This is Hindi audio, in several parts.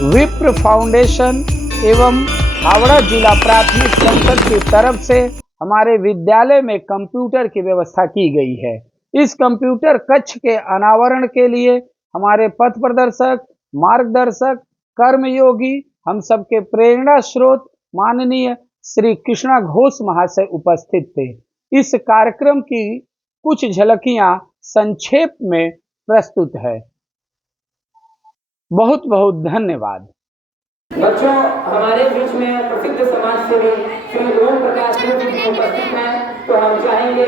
विप्र फाउंडेशन एवं हावड़ा जिला प्राथमिक संसद की तरफ से हमारे विद्यालय में कंप्यूटर की व्यवस्था की गई है। इस कंप्यूटर कक्ष के अनावरण के लिए हमारे पथ प्रदर्शक, मार्गदर्शक, कर्मयोगी, हम सबके प्रेरणा स्रोत माननीय श्री कृष्णा घोष महाशय उपस्थित थे। इस कार्यक्रम की कुछ झलकियां संक्षेप में प्रस्तुत है। बहुत बहुत धन्यवाद। बच्चों, हमारे बीच में प्रसिद्ध समाज सेवी श्री ओम प्रकाश सिंह जी उपस्थित हैं, तो हम चाहेंगे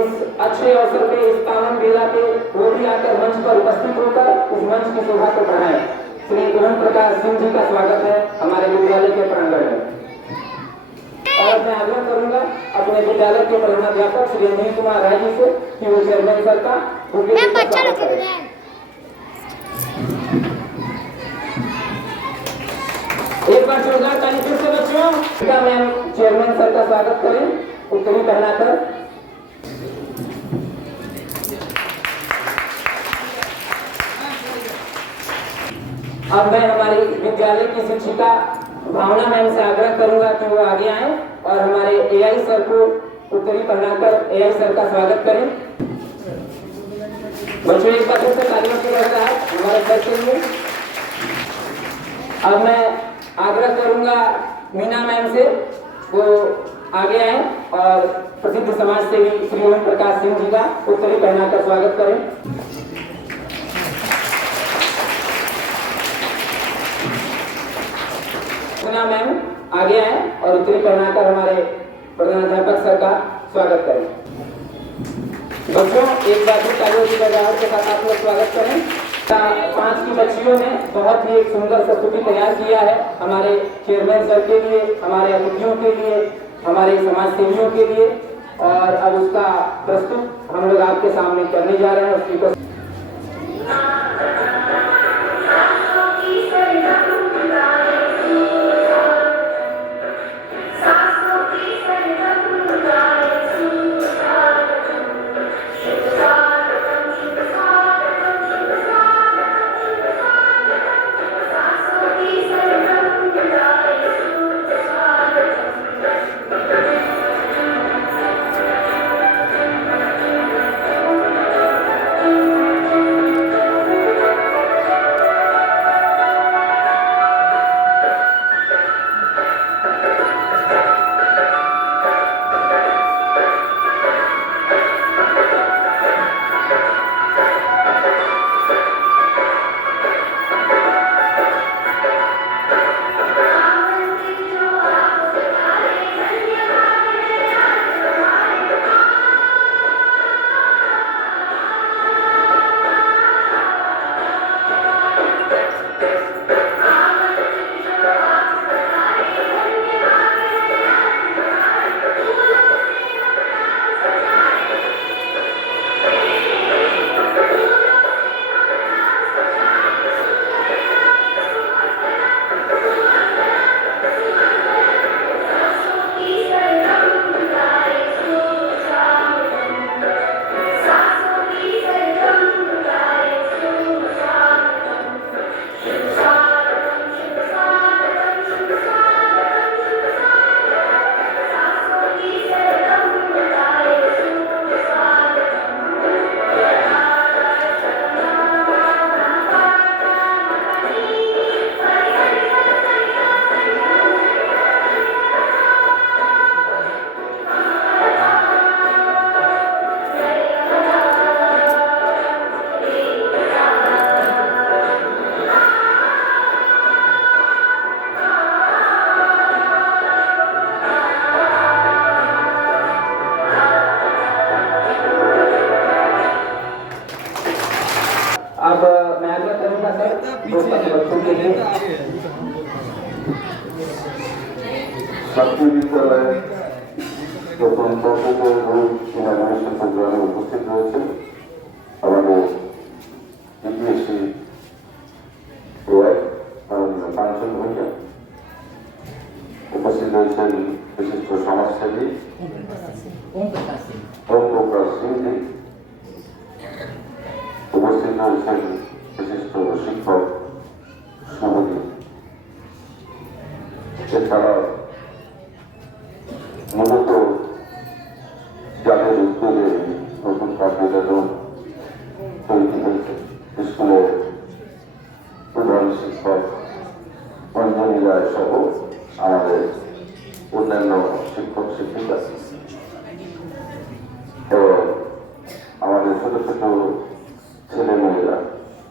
इस अच्छे अवसर पे, इस पावन बेला पे वो भी आकर मंच पर उपस्थित होकर इस मंच की शोभा को बढ़ाएं। श्री ओम प्रकाश सिंह जी का स्वागत है हमारे विद्यालय के प्रांगण में। और मैं आग्रह करूंगा अपने विद्यालय के प्रधानाध्यापक श्री अनिल कुमार राय जी से कि वो चेयरमैन सर का एक बार जोरदार ताली से बच्चों। मैम चेयरमैन सर का स्वागत करें उत्तरी पहनाकर। अब मैं हमारी विद्यालय की शिक्षिका भावना मैम से आग्रह करूंगा कि वो आगे आए और हमारे एआई सर को उत्तरी पहनाकर एआई सर का स्वागत करें। बच्चों एक बार फिर से तालियों से बढ़ रहा है हमारे सर के लिए। अब मैं आग्रह करूंगा मीना मैम से वो आगे आए और प्रसिद्ध समाज सेवी श्री ओम प्रकाश सिंह जी का उत्तरी पहनाकर स्वागत करें। मीना मैम आगे आए और उत्तरी पहनाकर हमारे प्रधानाध्यापक सर का स्वागत करें। बच्चों एक बार फिर तालियों की बजावट के साथ आप लोग स्वागत करें। 5 की बच्चियों ने बहुत ही एक सुंदर प्रस्तुति तैयार किया है हमारे चेयरमैन सर के लिए, हमारे अतिथियों के लिए, हमारे समाज सेवियों के लिए, और अब उसका प्रस्तुत हम लोग आपके सामने करने जा रहे हैं। उसकी अब मैं आगे करूंगा सर बच्चों के लिए। शास्त्रीय विद्यालय প্রথম পর্বতে ইনাগুরেশন প্রোগ্রামে উপস্থিত রয়েছে আমাদের ইপিএসসি কাঞ্চন ভূঁইয়া, উপস্থিত রয়েছেন বিশিষ্ট সমাজসেবী ওম প্রকাশ সিং, উপস্থিত রয়েছেন বিশিষ্ট শিক্ষক সুমতি স্কুলের প্রধান শিক্ষক অঞ্জলি রায় সহ আমাদের অন্যান্য শিক্ষক শিক্ষিকা এবং আমাদের ছোট ছোট ছেলে মেয়েরা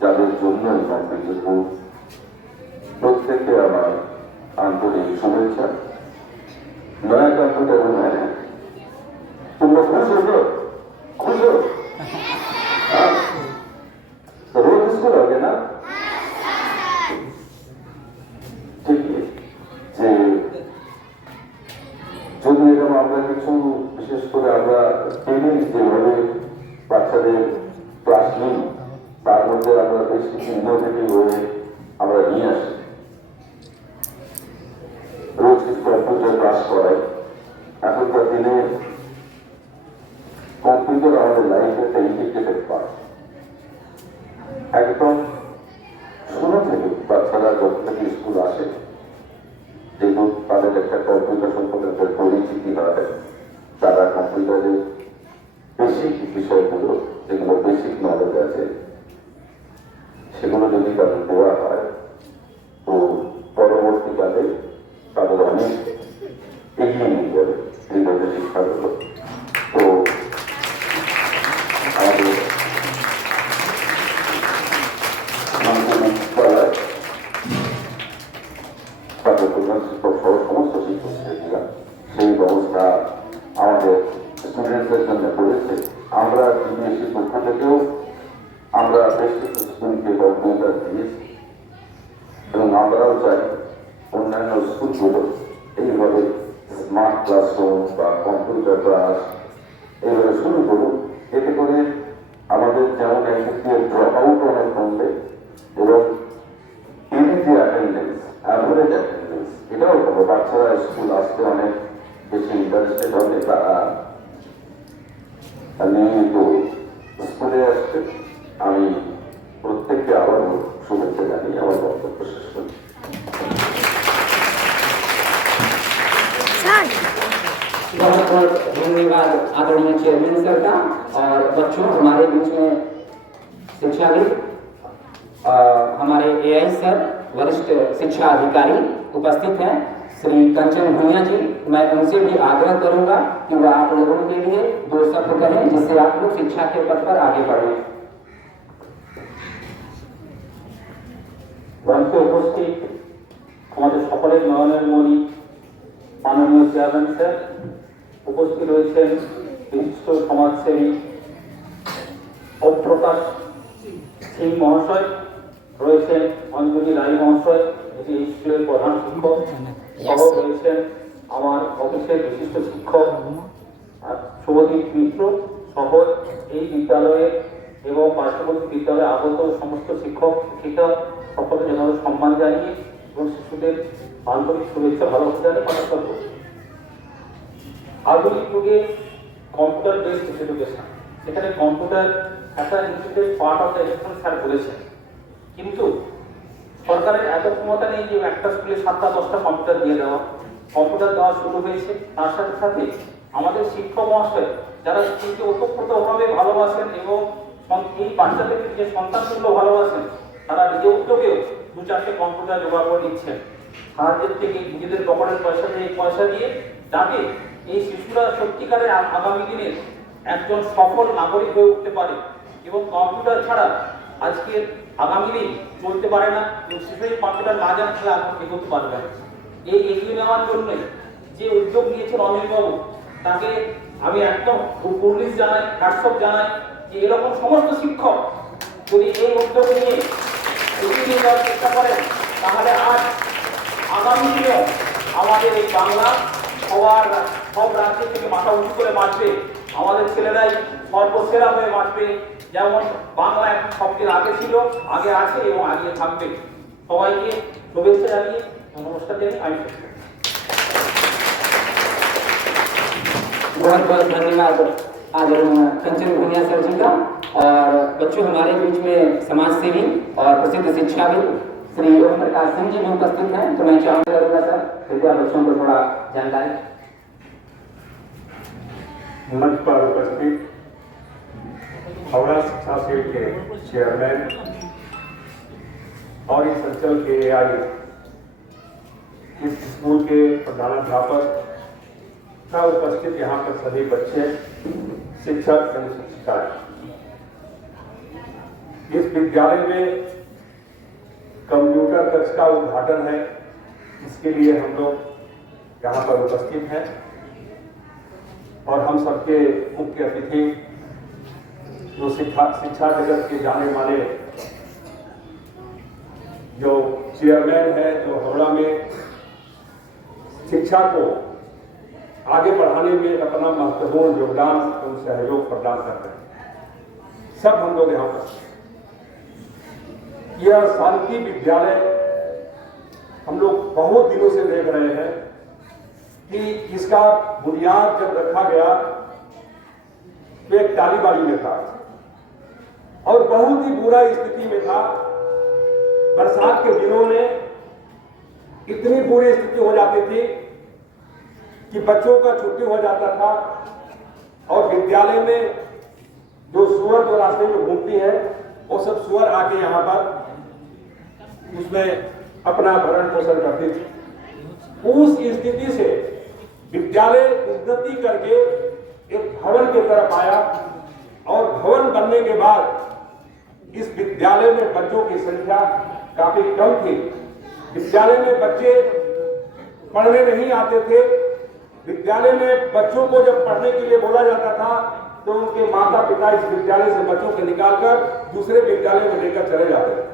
যাদের জন্য প্রত্যেককে আমার আন্তরিক শুভেচ্ছা। নয়া কম্পিউটার উন্নয়নে তোমরা খুশি হতো? খুশি রোজ স্কুল হবে না? ঠিকই যে যদি এরকম আমরা কিছু বিশেষ করে আমরা ট্রেনিং যেভাবে বাচ্চাদের ক্লাস নিই তার মধ্যে আমরা বেশ কিছু ইনোভেটিভ হয়ে আমরা নিয়ে আসি। রোজ কিছু কম্পিউটার ক্লাস করাই। এখনকার দিনে কম্পিউটার আমাদের লাইফে একটা ইন্টিগ্রেটেড পার্ট। একদম শুরু থেকে বাচ্চারা যখন থেকে স্কুল আসে যেহেতু তাদের একটা কম্পিউটার সম্পর্কে একটা পরিচিতি হয়, তারা কম্পিউটারের বেসিক বিষয়গুলো যেগুলো বেসিক নলেজ আছে সেগুলো যদি তাদের দেওয়া হয় তো পরবর্তীকালে তাদের অনেক এগিয়ে নিয়ে যাবে এই ধরনের শিক্ষাগুলো। তো আমাদের বিদ্যালয় তাদের প্রধান শিক্ষক সহ সমস্ত শিক্ষক শিক্ষিকা সেই ব্যবস্থা আমাদের স্টুডেন্টদের জন্য করেছে। আমরা সিবিএসই পক্ষ থেকেও আমরা বেশ কিছু স্কুলকে কম্পিউটার দিয়েছি এবং আমরাও চাই অন্যান্য স্কুলগুলো এইভাবে স্মার্ট ক্লাসরুম বা কম্পিউটার ক্লাস এইভাবে শুরু করুন। এতে করে আমাদের যেমন একদিকে ড্রপ আউট অনেক কমবে এবং এর যে অ্যাটেন্ডেন্স অ্যাভারেজ অ্যাটেন্ডেন্স এটাও কমবে। বাচ্চারা স্কুল আসতে অনেক বেশি ইন্টারেস্টেড হবে, তারা নিয়মিত স্কুলে আসছে। আমি প্রত্যেককে আবারও শুভেচ্ছা জানিয়ে আমার বক্তব্য শেষ করি। बहुत बहुत धन्यवाद आदरणीय चेयरमैन सर का। और बच्चों हमारे बीच में शिक्षाविद हमारे एआई सर वरिष्ठ शिक्षा अधिकारी उपस्थित हैं श्री कंचन भुनिया जी। मैं उनसे भी आग्रह करूंगा कि वह आप लोगों के लिए दो शब्द कहें जिससे आप लोग शिक्षा के पथ पर आगे बढ़ें। মঞ্চে উপস্থিত আমাদের সকলের নয়নের মণি মাননীয় চেয়ারম্যান স্যার, উপস্থিত রয়েছেন বিশিষ্ট সমাজসেবী ওমপ্রকাশ সিং মহাশয়, রয়েছেন অঞ্জলি রায় মহাশয় যিনি এই স্কুলের প্রধান শিক্ষক, সহ রয়েছেন আমার অফিসের বিশিষ্ট শিক্ষক শুভদীপ মিত্র সহ এই বিদ্যালয়ের এবং পার্শ্ববর্তী বিদ্যালয়ে আগত সমস্ত শিক্ষক শিক্ষিকা সকলকে যেভাবে সম্মান জানিয়ে এবং শিশুদের আন্তরিক শুভেচ্ছা ভালোবাসা জানিয়ে পাঠ করব। আধুনিক যুগে কম্পিউটার বেসড এডুকেশন, সেখানে কম্পিউটার একটা ইনস্টিটিউটের part of the education sir বলেছেন, কিন্তু সরকারের এত ক্ষমতা নেই যে একটা স্কুলে 7টা 10টা কম্পিউটার দিয়ে দেওয়া। কম্পিউটার দেওয়া শুরু হয়েছে, তার সাথে সাথে আমাদের শিক্ষক মহাশয় যারা স্কুলকে ওতপ্রোতভাবে ভালোবাসেন এবং এই বাচ্চাদেরকে যে সন্তানগুলো ভালোবাসেন তারা নিজে উদ্যোগেও 2-4টে কম্পিউটার জোগাড় করে নিচ্ছেন সাহায্যের থেকে নিজেদের পকেটের পয়সা দিয়ে, যাতে এই শিশুরা সত্যিকারের আগামী দিনের একজন সফল নাগরিক হয়ে উঠতে পারে। এবং কম্পিউটার ছাড়া আজকে আগামী দিন চলতে পারে না, এবং শিশু কম্পিউটার না জানলে এগোতে পারবে না। এই এগিয়ে নেওয়ার জন্য যে উদ্যোগ নিয়েছেন অনিলবাবু, তাকে আমি একদম পুলিশ জানাই, হ্যাটসঅপ জানাই যে এরকম সমস্ত শিক্ষক যদি এই উদ্যোগ নিয়ে এগিয়ে নিয়ে যাওয়ার চেষ্টা করেন তাহলে আজ আগামী দিনে আমাদের এই বাংলা সব রাজ্য থেকে মাথা উঁচু করে বাঁচবে। আমাদের ছেলেরাই সর্বসেরা হয়ে বাঁচবে, যেমন বাংলা এখন সবচেয়ে আগে ছিল, আগে আছে এবং আগিয়ে থাকবে। সবাইকে শুভেচ্ছা জানিয়ে নমস্কার জানিয়ে আমি बहुत बहुत धन्यवाद आदरणीय कंचन भुनिया सर जी का। और बच्चों हमारे बीच में समाज सेवी और प्रसिद्ध शिक्षाविद श्री ओम प्रकाश सिंह जी भी उपस्थित हैं, तो मैं चाहूंगा सर कृपया बच्चों को थोड़ा जानकारी। मंच पर उपस्थित हावड़ा शिक्षा सेल के चेयरमैन और इस अंचल के एआई, इस स्कूल के प्रधानाध्यापक का उपस्थित यहाँ पर सभी बच्चे, शिक्षक एवं शिक्षिकाएं। इस विद्यालय में कंप्यूटर कक्ष का उद्घाटन है, इसके लिए हम लोग यहाँ पर उपस्थित हैं और हम सबके मुख्य अतिथि जो शिक्षा जगत के जाने माने जो चेयरमैन है, जो हावड़ा में शिक्षा को आगे बढ़ाने में अपना महत्वपूर्ण योगदान एवं सहयोग प्रदान कर रहे हैं, सब हम लोग यहाँ पर। यह शांति विद्यालय हम लोग बहुत दिनों से देख रहे हैं कि इसका बुनियाद जब रखा गया तो एक तालीबाड़ी में था और बहुत ही बुरा स्थिति में था। बरसात के दिनों में इतनी बुरी स्थिति हो जाती थी कि बच्चों का छुट्टी हो जाता था और विद्यालय में जो सुअर जो रास्ते में घूमती है वो सब सुअर आके यहाँ पर उसमें अपना भरण पोषण करती थी। उस स्थिति से विद्यालय उन्नति करके एक भवन की तरफ आया और भवन बनने के बाद इस विद्यालय में बच्चों की संख्या काफी कम थी। विद्यालय में बच्चे पढ़ने नहीं आते थे। विद्यालय में बच्चों को जब पढ़ने के लिए बोला जाता था तो उनके माता पिता इस विद्यालय से बच्चों को निकालकर दूसरे विद्यालय में लेकर चले जाते थे।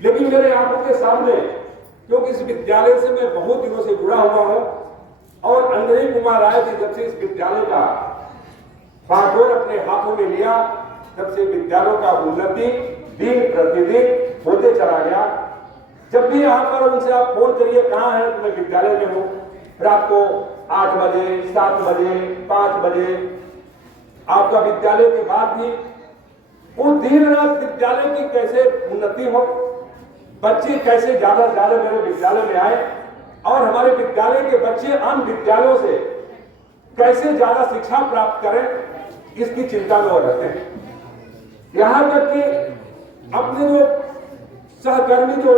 लेकिन मेरे आंखों के सामने, क्योंकि इस विद्यालय से मैं बहुत दिनों से जुड़ा हुआ हूं और अंजनी कुमार राय जी जब से इस विद्यालय का बागडोर अपने हाथों में लिया, तब से विद्यालयों का उन्नति दिन प्रतिदिन होते चला गया। जब भी यहाँ पर उनसे आप फोन करिए कहाँ है, तो मैं विद्यालय में हूँ, रात को 8 बजे, 7 बजे, 5 बजे आपका विद्यालय के बाद भी वो दिन रात विद्यालय की कैसे उन्नति हो, बच्चे कैसे ज्यादा से ज्यादा मेरे विद्यालय में आए और हमारे विद्यालय के बच्चे अन्य विद्यालयों से कैसे ज्यादा शिक्षा प्राप्त करें, इसकी चिंता में वो रहते हैं। यहाँ तक कि अपने जो सहकर्मी जो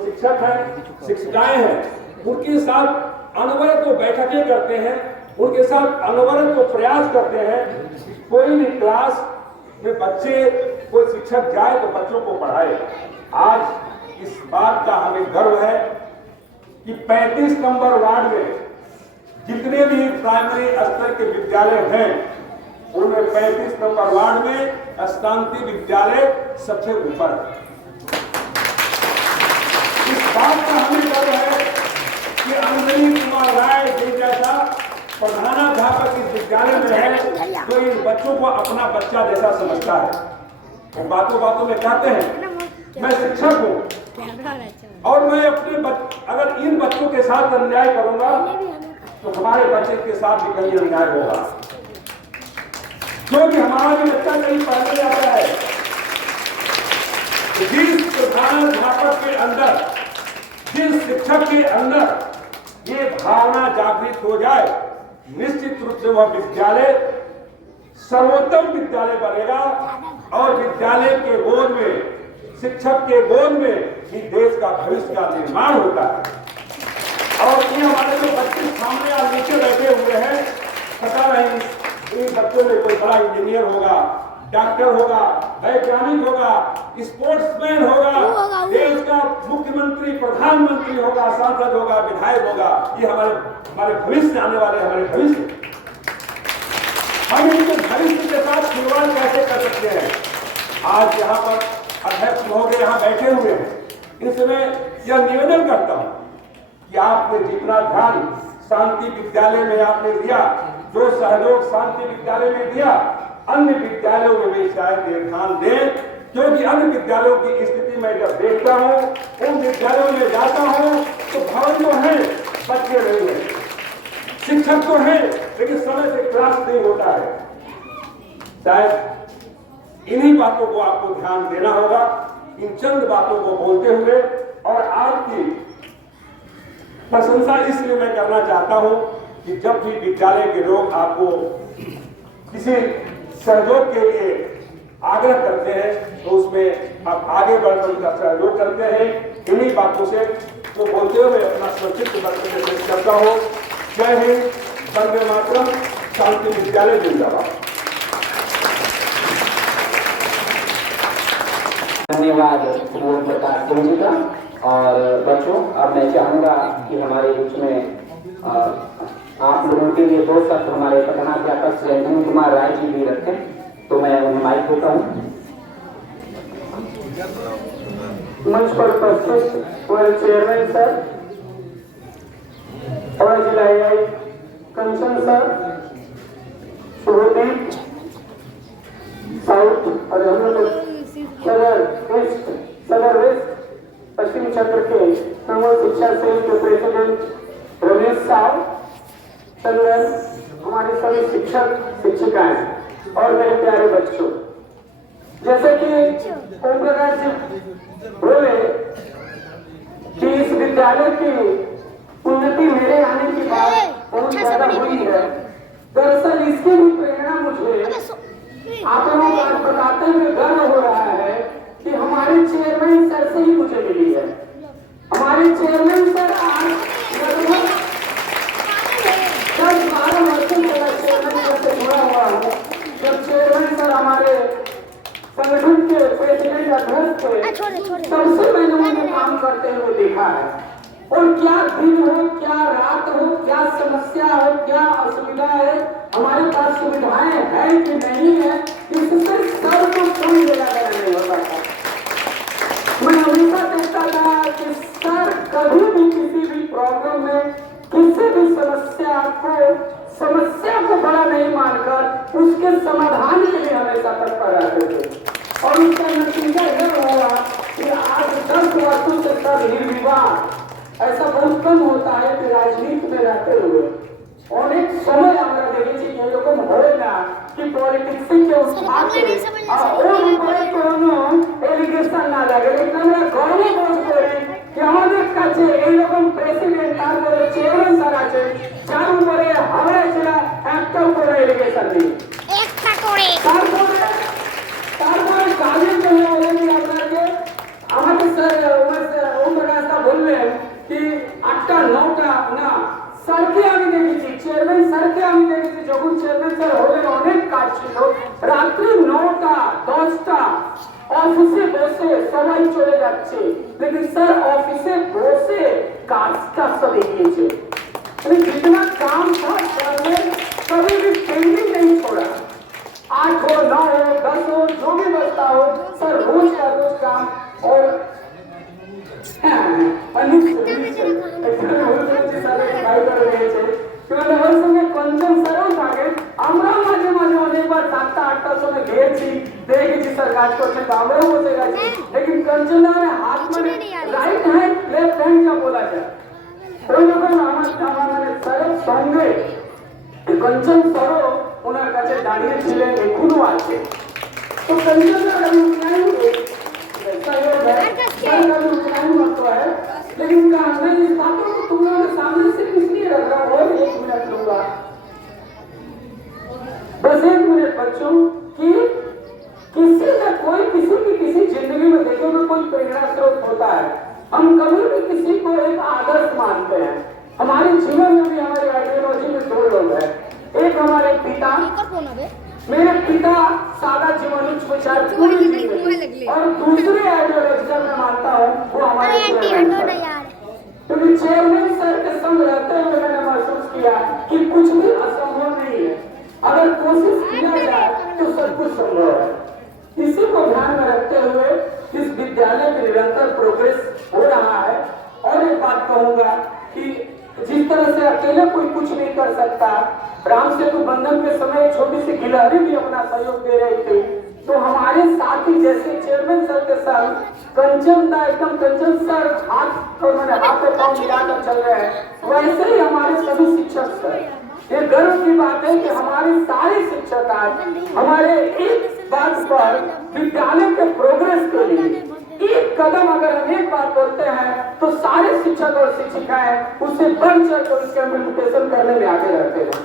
शिक्षक हैं, शिक्षिकाएं हैं, उनके साथ अनवरत तो बैठकें करते हैं, उनके साथ अनवरत तो प्रयास करते हैं। कोई भी क्लास में बच्चे, कोई शिक्षक जाए तो बच्चों को पढ़ाए। आज इस बात का हमें गर्व है कि 35 नंबर वार्ड में जितने भी प्राइमरी स्तर के विद्यालय हैं, उनमें 35 नंबर वार्ड में शांति विद्यालय सबसे ऊपर है। इस बात का हमें गर्व है कि अंजनी कुमार राय जी जैसा प्रधानाध्यापक इस विद्यालय में है तो इन बच्चों को अपना बच्चा जैसा समझता है। वो बातों बातों में कहते हैं मैं शिक्षक हूँ और मैं अपने अगर इन बच्चों के साथ अन्याय करूंगा तो हमारे बच्चे के साथ भी कहीं अन्याय होगा, क्योंकि हमारा भी बच्चा कहीं पढ़ने जाता है। जिस प्रधानाध्यापक के अंदर, जिस शिक्षक के अंदर ये भावना जागृत हो जाए, निश्चित रूप से वह विद्यालय सर्वोत्तम विद्यालय बनेगा और विद्यालय के गोद में, शिक्षक के गोद में ही देश का भविष्य का निर्माण होता है। और ये हमारे जो बच्चे सामने और नीचे बैठे हुए हैं, पता नहीं इन बच्चों में कोई बड़ा इंजीनियर होगा, डॉक्टर होगा, वैज्ञानिक होगा, स्पोर्ट्समैन होगा, देश का मुख्यमंत्री, प्रधानमंत्री होगा, सांसद होगा, विधायक होगा। ये हमारे भविष्य आने वाले हमारे भविष्य, हम इनके भविष्य के साथ खिलवाड़ कैसे कर सकते हैं। आज यहाँ पर अध्यक्ष महोदय यहाँ बैठे हुए हैं, इसमें यह निवेदन करता हूँ कि आपने जितना ध्यान शांति विद्यालय में आपने दिया, जो सहयोग शांति विद्यालय में दिया, अन्य विद्यालयों में भी शायद ये ध्यान दें, क्योंकि अन्य विद्यालयों की स्थिति में जब देखता हूँ, उन विद्यालयों में जाता हूँ तो भवन तो है, बच्चे नहीं है, शिक्षक तो है, लेकिन समय से क्लास नहीं होता है। शायद इन्हीं बातों को आपको ध्यान देना होगा। इन चंद बातों को बोलते हुए और आपकी प्रशंसा इसलिए मैं करना चाहता हूं कि जब भी विद्यालय के लोग आपको किसी सहयोग के लिए आग्रह करते हैं तो उसमें आप आगे बढ़कर उनका सहयोग करते हैं। इन्हीं बातों से वो बोलते हुए अपना संक्षिप्त वक्तव्य पेश करता हो। जय हिंद, वंदे मातरम, शांति विद्यालय जिंदाबाद। धन्यवाद ओम प्रकाश सिंह जी का। और बच्चों, अब मैं चाहूंगा कि हमारे बीच में आप लोगों के लिए दो शब्द हमारे प्रधानाध्यापक श्री अंजन कुमार राय जी भी रखें, तो मैं उन्हें माइक देता हूँ। मंच पर उपस्थित चेयरमैन सर और जिला कंचन सर, शुभदीप साउथ और हम लोग सदर वेस्ट पश्चिम क्षेत्र के प्रमुख शिक्षा सेल के प्रेसिडेंट रमेश साहब, चंदन, हमारे सभी शिक्षक शिक्षिकाएं और मेरे प्यारे बच्चों, जैसे कि ओम प्रकाश जी बोले कि इस विद्यालय की उन्नति मेरे आने की बात बहुत ज्यादा हुई है। दरअसल इसकी भी प्रेरणा मुझे आप लोगों को आज बताते हुए गर्व हो रहा है कि हमारे चेयरमैन सर से ही मुझे मिली है। हमारे चेयरमैन सर आज लगभग 10-12 वर्षों से चेयरमैन सर से जुड़ा हुआ हूँ। जब चेयरमैन सर हमारे संगठन के प्रेसिडेंट अध्यक्ष थे, तब से मैंने उनको काम करते हुए देखा है। और क्या दिन हो, क्या रात हो, क्या समस्या हो, क्या असुविधा है, हमारे पास सुविधाएं है कि नहीं है, इससे सर को कोई लेना देना नहीं होता था। मैं हमेशा देखता था कि सर कभी भी किसी भी प्रॉब्लम में, किसी भी समस्या को बड़ा नहीं मानकर उसके समाधान के लिए हमेशा तत्पर रहते थे। और उसका नतीजा यह हुआ कि आज 10 वर्षों से सर निर्विवाद, ऐसा बहुत कम होता है कि राजनीति में रहते हुए अनेक समय আমরা দেখেছি এরকম হয় না कि पॉलिटिक्स के उठाते और ऊपर কোনো এলিগেশন না লাগে। लेकिन আমরা গর্ব বোধ করি कि আমাদের কাছে এইরকম প্রেসিডেন্ট তারপরে চেয়ারম্যান স্যার আছে যার উপরে হাওড়া জেলা একটা উপরে এলিগেশন নেই, একটা করে তারপরে কাজের জন্য বলেছি আপনাকে। আমাদের স্যার ওম প্রকাশ দা বললেন कि 8টা 9টা না, স্যারকে আমি দেখেছি, চেয়ারম্যান স্যারকে আমি দেখেছি যখন চেয়ারম্যান স্যার হলেন অনেক কাজ ছিল, রাত্রি 9টা 10টা অফিসে বসে সবাই চলে যাচ্ছে, लेकिन सर ऑफिसे বসে কাজটা सब এগিয়েছে। जितना काम था सर ने कभी भी पेंडिंग नहीं छोड़ा। 8 हो 9 हो 10 हो जो भी बचता हो, सर रोज का रोज काम। और আমরা মাঝে মাঝে অনেকবার 7টা 8টার সময় গিয়েছি, দেখেছি স্যার কাজ করছেন, আমরাও বসে গেছি। लेकिन कंचन ने हाथ में राइट हैंड लेफ्ट हैंड क्या बोला जाए, ওই রকম আমার স্যারের সঙ্গে कंचन স্যারও ওনার কাছে দাঁড়িয়েছিলেন, এখনো আছে। তো कंचन আমি है, लेकिन मैं इस बातों को तुम लोगों के सामने सिर्फ इसलिए रख रहा हूँ, 1 मिनट लूंगा, बस 1 मिनट बच्चों, कि किसी न कोई किसी की किसी जिंदगी में देखो में कोई प्रेरणा स्रोत होता है। हम कभी भी किसी को एक आदर्श मानते हैं। हमारे जीवन में भी हमारी आइडियोलॉजी में 2 लोग हैं, एक हमारे पिता, मेरे पिता सादा जीवन उच्च विचार पूरी जिंदगी, और दूसरे आइडियोलॉजी का मैं मानता हूँ वो हमारे क्योंकि चेयरमैन सर के संग रहते हुए मैंने महसूस किया कि कुछ भी असंभव नहीं है, अगर कोशिश किया जाए तो सब कुछ संभव है। इसी को ध्यान में रखते हुए इस विद्यालय में निरंतर प्रोग्रेस हो रहा है। और एक बात कहूंगा कि जिस तरह से अकेले कोई कुछ नहीं कर सकता, राम सेतु बंधन के समय छोटी सी गिलहरी भी अपना सहयोग दे रही थी, तो हमारे साथी जैसे चेयरमैन सर के साथ कंचन दा एकदम कंचन सर हाथ और मैंने हाथ पे पांव मिलाकर चल रहे हैं, वैसे ही हमारे सभी शिक्षक सर। ये गर्व की बात है कि हमारे सारे शिक्षक आज हमारे एक बात पर विद्यालय के प्रोग्रेस के लिए एक कदम अगर हम एक बार बोलते हैं तो सारे शिक्षक और शिक्षिकाएं उससे बढ़ चढ़ कर उसके इम्प्लीमेंटेशन करने में आगे रहते हैं।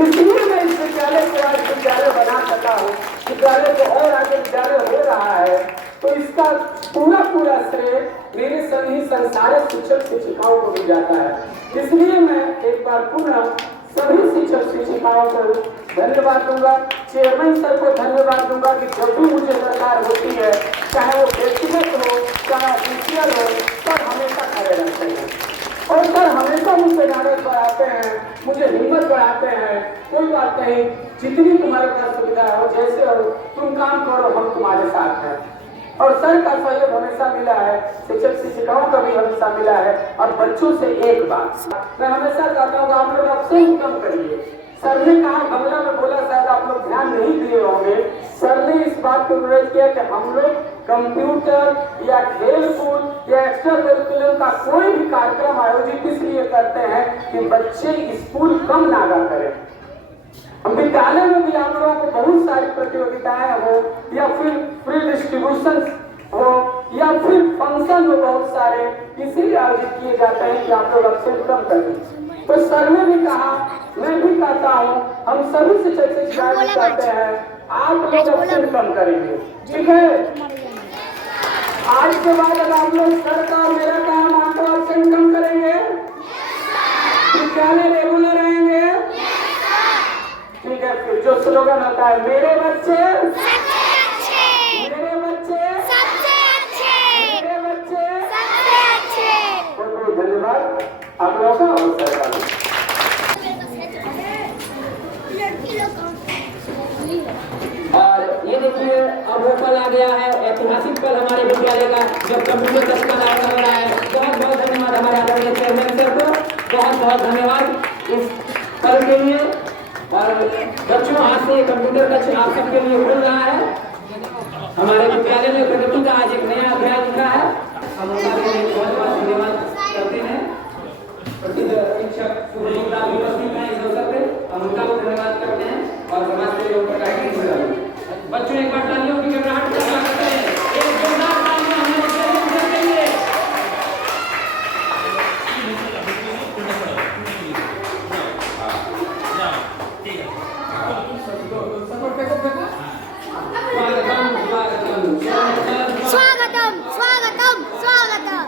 इसलिए मैं इस विद्यालय को आज विद्यालय बना सका हूँ, विद्यालय को और आगे विद्यालय हो रहा है, तो इसका पूरा पूरा श्रेय मेरे सभी संसारिक शिक्षक शिक्षिकाओं को भी जाता है। इसलिए मैं एक बार पुनः सभी शिक्षक शिक्षिकाओं को धन्यवाद दूंगा, चेयरमैन सर को धन्यवाद दूंगा कि जब भी मुझे दरकार होती है, चाहे वो व्यक्तिगत हो चाहे ऑफिशियल हो, सर हमेशा खड़े रहते हैं और सर हमेशा मुझसे आदत बढ़ाते हैं, मुझे हिम्मत बढ़ाते हैं। कोई बात नहीं, जितनी तुम्हारे पास सुविधा हो, जैसे हो तुम काम करो, हम तुम्हारे साथ हैं। और सर का सहयोग हमेशा मिला है, शिक्षक शिक्षिकाओं का भी हमेशा मिला है। और बच्चों से एक बात मैं हमेशा कहता हूँ, आप लोग अब्सेंट कम करिए। सर ने कहा, बंगला में बोला, शायद आप लोग ध्यान नहीं दिए होंगे, सर ने इस बात को अनुरोध किया कि हम लोग कंप्यूटर या खेल कूद या एक्स्ट्रा करिकुलर का कोई भी कार्यक्रम आयोजित इसलिए करते हैं कि बच्चे स्कूल कम नागा करें। विद्यालय में भी आप लोगों को बहुत सारी प्रतियोगिताएं हो या फिर फ्री डिस्ट्रीब्यूशन हो या फिर फंक्शन हो, बहुत सारे इसीलिए आयोजित किए जाते हैं कि आप लोग अब्सेंट कम करें। तो सर ने भी कहा, मैं भी कहता हूँ, हम सभी शिक्षक शिक्षिकाएं भी कहते हैं, आप लोग अब्सेंट कम करेंगे, ठीक है। आज के बाद अगर आप लोग सर का और मेरा काम आपको अब्सेंट कम करेंगे, विद्यालय रेगुलर रहेंगे, ठीक है। फिर जो स्लोगन होता है, मेरे बच्चे सबसे अच्छे, मेरे बच्चे सबसे अच्छे, मेरे बच्चे सबसे अच्छे। बहुत बहुत धन्यवाद आप लोगों का और सर का। और ये देखिए, अब वो पल आ गया है, ऐतिहासिक पल हमारे विद्यालय का, जब कंप्यूटर कक्ष का आयोजन हो रहा है। बहुत बहुत धन्यवाद हमारे आदरणीय चेयरमैन सर को, बहुत बहुत धन्यवाद इस पल के लिए। और बच्चों, आज से कंप्यूटर कक्ष आप सबके लिए खुल रहा है। हमारे विद्यालय में प्रगति का आज एक नया अध्याय लिखा है। हम उनका बहुत बहुत धन्यवाद करते हैं। प्रसिद्ध शिक्षक सुब्रजीत भी उपस्थित हैं इस अवसर पे, हम उनका भी धन्यवाद करते हैं और समाज से लोग बच्चों एक बार तालियों की गड़गड़ाहट से स्वागत करें। एक जोरदार तालियां हमारे चेयरमैन के लिए। स्वागतम स्वागतम स्वागतम।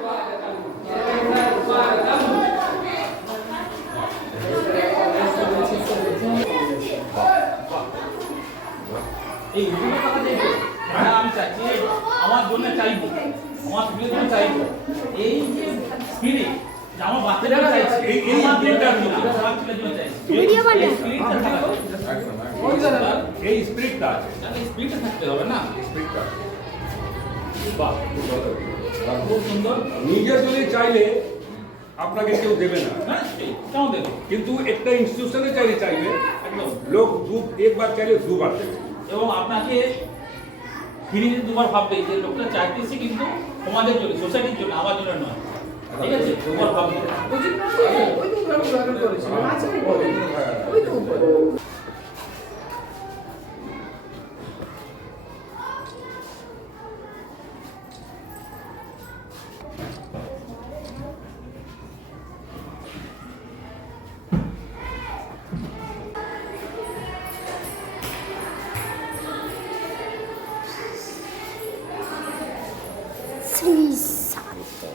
এই ইউটিউবের কথা দেখো, মানে আমি চাইছি আমার জন্য চাইবো, আমার স্কুলের জন্য চাইবো এই যে স্পিরিট, যে আমার বাচ্চাদের চাইছি, এই স্পিরিটটা আমি আমার ছেলের জন্য চাইছি। ভিডিও বানাও, এই স্পিরিটটা থাকবে, এই স্পিরিটটা আছে, এই স্পিরিটটা থাকতে হবে না, স্পিরিটটা। বাহ, খুব সুন্দর। নিজে যদি চাইলে আপনাকে কেউ দেবে না, কেন দেবো? কিন্তু একটা ইনস্টিটিউশনে চাইলে লোক একবার চাইলে দুবার দেবে। এবং আপনাকে ফিরিয়ে দুবার ভাববে যে লোকটা চাইতেছে কিন্তু তোমাদের জন্য, সোসাইটির জন্য, আমার জন্য নয়, ঠিক আছে? দুবার ভাববে। श्री शांति।